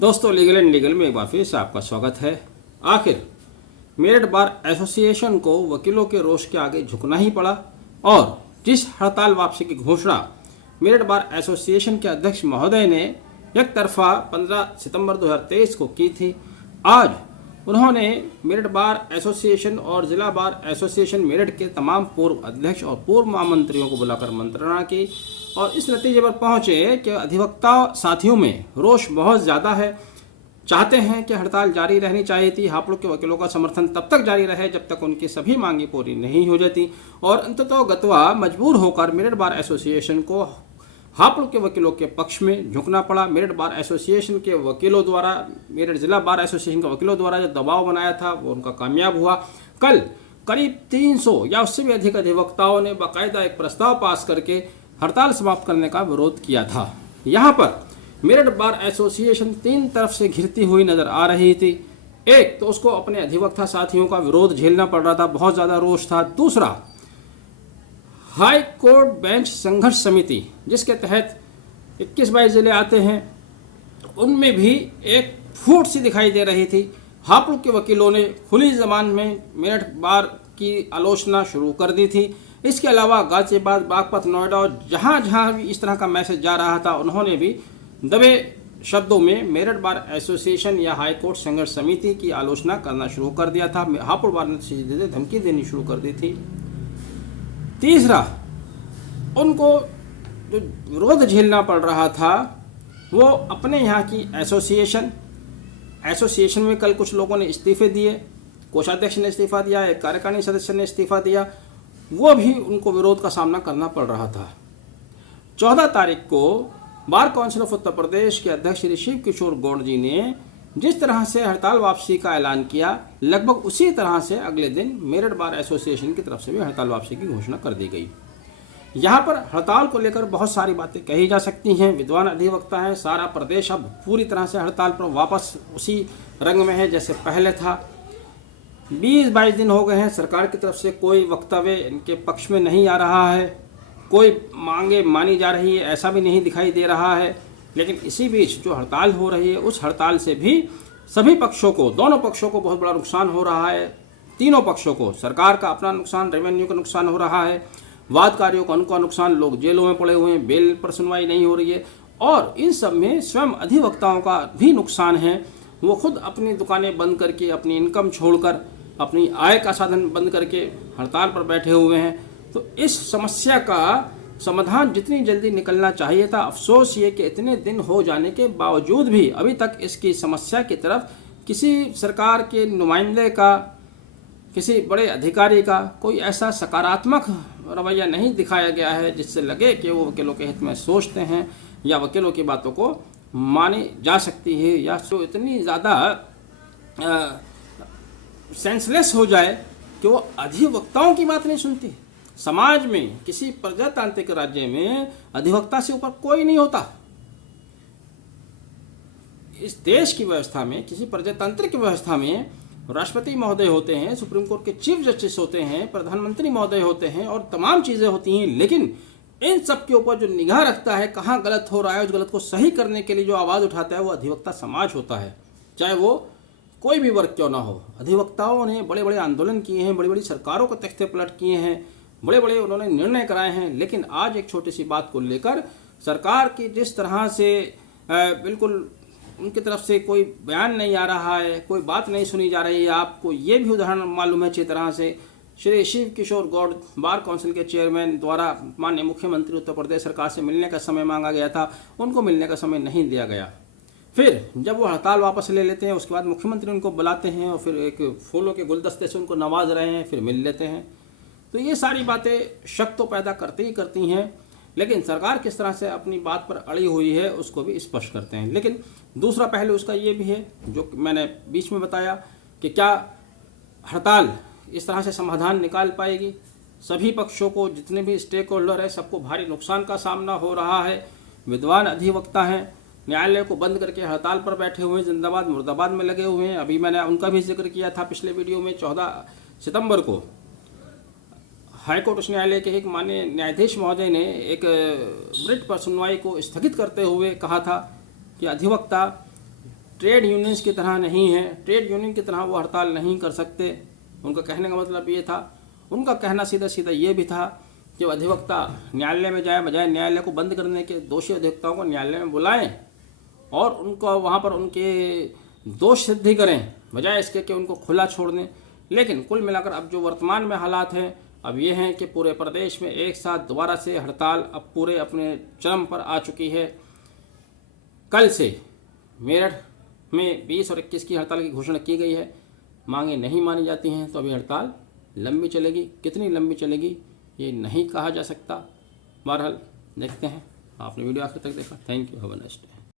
दोस्तों, legal and legal में एक बार फिर से आपका स्वागत है। आखिर मेरठ बार एसोसिएशन को वकीलों के रोष के आगे झुकना ही पड़ा और जिस हड़ताल वापसी की घोषणा मेरठ बार एसोसिएशन के अध्यक्ष महोदय ने एक तरफा 15 सितंबर 2023 को की थी, आज उन्होंने मेरठ बार एसोसिएशन और जिला बार एसोसिएशन मेरठ के तमाम पूर्व अध्यक्ष और पूर्व महामंत्रियों को बुलाकर मंत्रणा की और इस नतीजे पर पहुंचे कि अधिवक्ता साथियों में रोष बहुत ज़्यादा है। चाहते हैं कि हड़ताल जारी रहनी चाहिए थी। हापुड़ के वकीलों का समर्थन तब तक जारी रहे जब तक उनकी सभी मांगी पूरी नहीं हो जाती और अंततः गतवा मजबूर होकर मेरठ बार एसोसिएशन को हापुड़ के वकीलों के पक्ष में झुकना पड़ा। मेरठ बार एसोसिएशन के वकीलों द्वारा, मेरठ जिला बार एसोसिएशन के वकीलों द्वारा जो दबाव बनाया था वो उनका कामयाब हुआ। कल करीब 300 या उससे भी अधिक अधिवक्ताओं ने बाकायदा एक प्रस्ताव पास करके हड़ताल समाप्त करने का विरोध किया था। यहाँ पर मेरठ बार एसोसिएशन तीन तरफ से घिरती हुई नजर आ रही थी। एक तो उसको अपने अधिवक्ता साथियों का विरोध झेलना पड़ रहा था, बहुत ज़्यादा रोष था। दूसरा, हाई कोर्ट बेंच संघर्ष समिति जिसके तहत 21-22 जिले आते हैं, उनमें भी एक फूट सी दिखाई दे रही थी। हापुड़ के वकीलों ने खुली जबान में मेरठ बार की आलोचना शुरू कर दी थी। इसके अलावा गाजियाबाद, बागपत, नोएडा और जहाँ जहाँ भी इस तरह का मैसेज जा रहा था, उन्होंने भी दबे शब्दों में मेरठ बार एसोसिएशन या हाई कोर्ट संघर्ष समिति की आलोचना करना शुरू कर दिया था। हापुड़ बार ने सीधे धमकी देनी शुरू कर दी थी। तीसरा, उनको जो विरोध झेलना पड़ रहा था वो अपने यहाँ की एसोसिएशन में कल कुछ लोगों ने इस्तीफे दिए, कोषाध्यक्ष ने इस्तीफा दिया, एक कार्यकारिणी सदस्य ने इस्तीफा दिया, वो भी उनको विरोध का सामना करना पड़ रहा था। 14 तारीख को bar council of Uttar Pradesh के अध्यक्ष श्री शिव किशोर गौड़ जी ने जिस तरह से हड़ताल वापसी का ऐलान किया, लगभग उसी तरह से अगले दिन मेरठ बार एसोसिएशन की तरफ से भी हड़ताल वापसी की घोषणा कर दी गई। यहाँ पर हड़ताल को लेकर बहुत सारी बातें कही जा सकती हैं। विद्वान अधिवक्ता है, सारा प्रदेश अब पूरी तरह से हड़ताल पर वापस उसी रंग में है जैसे पहले था। 20-22 दिन हो गए हैं, सरकार की तरफ से कोई वक्तव्य इनके पक्ष में नहीं आ रहा है, कोई मांगे मानी जा रही है ऐसा भी नहीं दिखाई दे रहा है। लेकिन इसी बीच जो हड़ताल हो रही है उस हड़ताल से भी सभी पक्षों को, दोनों पक्षों को बहुत बड़ा नुकसान हो रहा है। तीनों पक्षों को, सरकार का अपना नुकसान, रेवेन्यू का नुकसान हो रहा है, वादकारियों का उनका नुकसान, लोग जेलों में पड़े हुए हैं, बेल पर सुनवाई नहीं हो रही है और इन सब में स्वयं अधिवक्ताओं का भी नुकसान है। वो खुद अपनी दुकानें बंद करके, अपनी इनकम छोड़कर, अपनी आय का साधन बंद करके हड़ताल पर बैठे हुए हैं। तो इस समस्या का समाधान जितनी जल्दी निकलना चाहिए था। अफसोस ये कि इतने दिन हो जाने के बावजूद भी अभी तक इसकी समस्या की तरफ किसी सरकार के नुमाइंदे का, किसी बड़े अधिकारी का कोई ऐसा सकारात्मक रवैया नहीं दिखाया गया है जिससे लगे कि वो वकीलों के हित में सोचते हैं या वकीलों की बातों को मानी जा सकती है, या तो इतनी ज़्यादा सेंसलेस हो जाए कि वो अधिवक्ताओं की बात नहीं सुनती। समाज में किसी प्रजातांत्रिक राज्य में अधिवक्ता से ऊपर कोई नहीं होता। इस देश की व्यवस्था में, किसी प्रजातांत्रिक व्यवस्था में राष्ट्रपति महोदय होते हैं, सुप्रीम कोर्ट के चीफ जस्टिस होते हैं, प्रधानमंत्री महोदय होते हैं और तमाम चीज़ें होती हैं। लेकिन इन सब के ऊपर जो निगाह रखता है, कहाँ गलत हो रहा है, उस गलत को सही करने के लिए जो आवाज़ उठाता है वो अधिवक्ता समाज होता है, चाहे वो कोई भी वर्ग क्यों ना हो। अधिवक्ताओं ने बड़े बड़े आंदोलन किए हैं, बड़ी बड़ी सरकारों को तख्ते पलट किए हैं, बड़े बड़े उन्होंने निर्णय कराए हैं। लेकिन आज एक छोटी सी बात को लेकर सरकार की जिस तरह से बिल्कुल उनकी तरफ से कोई बयान नहीं आ रहा है, कोई बात नहीं सुनी जा रही है। आपको ये भी उदाहरण मालूम है अच्छी तरह से, श्री शिव किशोर गौड़ बार काउंसिल के चेयरमैन द्वारा माननीय मुख्यमंत्री उत्तर प्रदेश सरकार से मिलने का समय मांगा गया था, उनको मिलने का समय नहीं दिया गया। फिर जब वो हड़ताल वापस ले लेते हैं, उसके बाद मुख्यमंत्री उनको बुलाते हैं और फिर एक फूलों के गुलदस्ते से उनको नवाज रहे हैं, फिर मिल लेते हैं। तो ये सारी बातें शक तो पैदा करती ही करती हैं, लेकिन सरकार किस तरह से अपनी बात पर अड़ी हुई है उसको भी स्पष्ट करते हैं। लेकिन दूसरा पहलू उसका ये भी है जो मैंने बीच में बताया कि क्या हड़ताल इस तरह से समाधान निकाल पाएगी। सभी पक्षों को, जितने भी स्टेक होल्डर है, सबको भारी नुकसान का सामना हो रहा है। विद्वान अधिवक्ता हैं, न्यायालय को बंद करके हड़ताल पर बैठे हुए हैं, जिंदाबाद मुर्दाबाद में लगे हुए हैं। अभी मैंने उनका भी जिक्र किया था पिछले वीडियो में। 14 सितंबर को हाईकोर्ट उच्च न्यायालय के एक माननीय न्यायाधीश महोदय ने एक रिट पर सुनवाई को स्थगित करते हुए कहा था कि अधिवक्ता ट्रेड यूनियंस की तरह नहीं है, ट्रेड यूनियन की तरह वो हड़ताल नहीं कर सकते। उनका कहने का मतलब ये था, उनका कहना सीधा सीधा ये भी था कि अधिवक्ता न्यायालय में जाए, बजाय न्यायालय को बंद करने के दोषी अधिवक्ताओं को न्यायालय में बुलाएं और उनको वहाँ पर उनके दोष सिद्धि करें, बजाय इसके कि उनको खुला छोड़ दें। लेकिन कुल मिलाकर अब जो वर्तमान में हालात हैं अब ये हैं कि पूरे प्रदेश में एक साथ दोबारा से हड़ताल अब पूरे अपने चरम पर आ चुकी है। कल से मेरठ में 20 और 21 की हड़ताल की घोषणा की गई है। मांगे नहीं मानी जाती हैं तो अभी हड़ताल लंबी चलेगी। कितनी लंबी चलेगी ये नहीं कहा जा सकता। बहरहाल देखते हैं। आपने वीडियो आखिर तक देखा। Thank you, have a nice day.